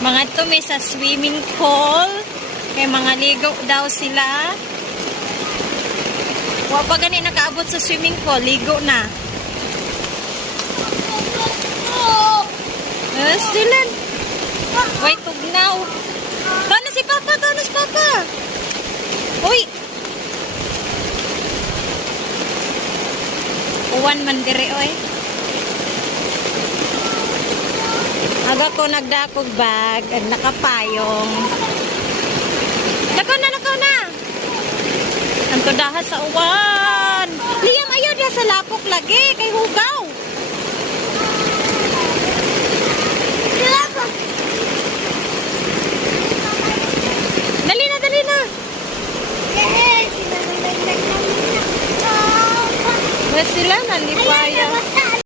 Mga tumi sa swimming pool. Kay mga ligo daw sila. Wa pa gani nakaabot sa swimming pool. Ligo na. Sila. Wait, tugnaw. Tana si Papa, tana si Papa. Uy. Uwan man dire, oy. Aga ko nagdakog bag at nakapayong. Lakaw na. Anto dahas sa uwan. Liyam ayaw dia sa lapok lagi kay hugaw. Dali na. Wala sila nalipaya.